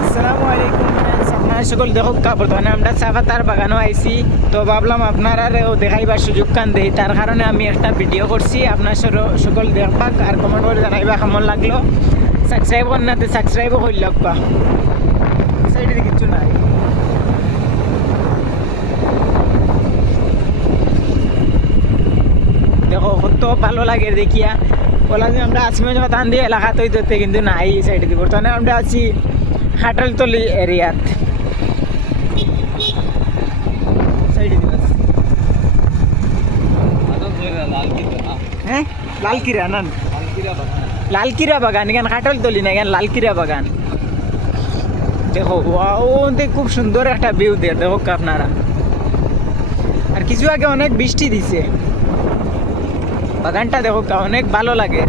আসসালামু আলাইকুম ফ্রেন্ডস, আপনারা সকল দেখুক বর্তমানে আমরা চা পাতার বাগানও আইছি। তো ভাবলাম আপনারাও দেখাইবার সুযোগ কান দেই, তার কারণে আমি একটা ভিডিও করছি। আপনার সকল দেখবাক আর কমেন্ট করে জানাইবা কেমন লাগলো। সাবস্ক্রাইব করেন না, সাবস্ক্রাইবও করে লাগবা। সাইডে কিছু নাই, দেখো কত ভালো লাগে দেখিয়া। বলা যে আমরা আছি মাঝে তান দিয়ে এলাকা তৈরি, কিন্তু নাই এই সাইডে। বর্তমানে আমরা আছি খাটালতলি এরিয়াত। হ্যাঁ, লালকিরা না, লালকিরা বাগান। এখানে খাটালতলি না, এখানে লালকিরা বাগান। দেখো ও খুব সুন্দর একটা ভিউ দিয়ে দেখো আপনারা। আর কিছু আগে অনেক বৃষ্টি দিছে, বাগানটা দেখো অনেক ভালো লাগে।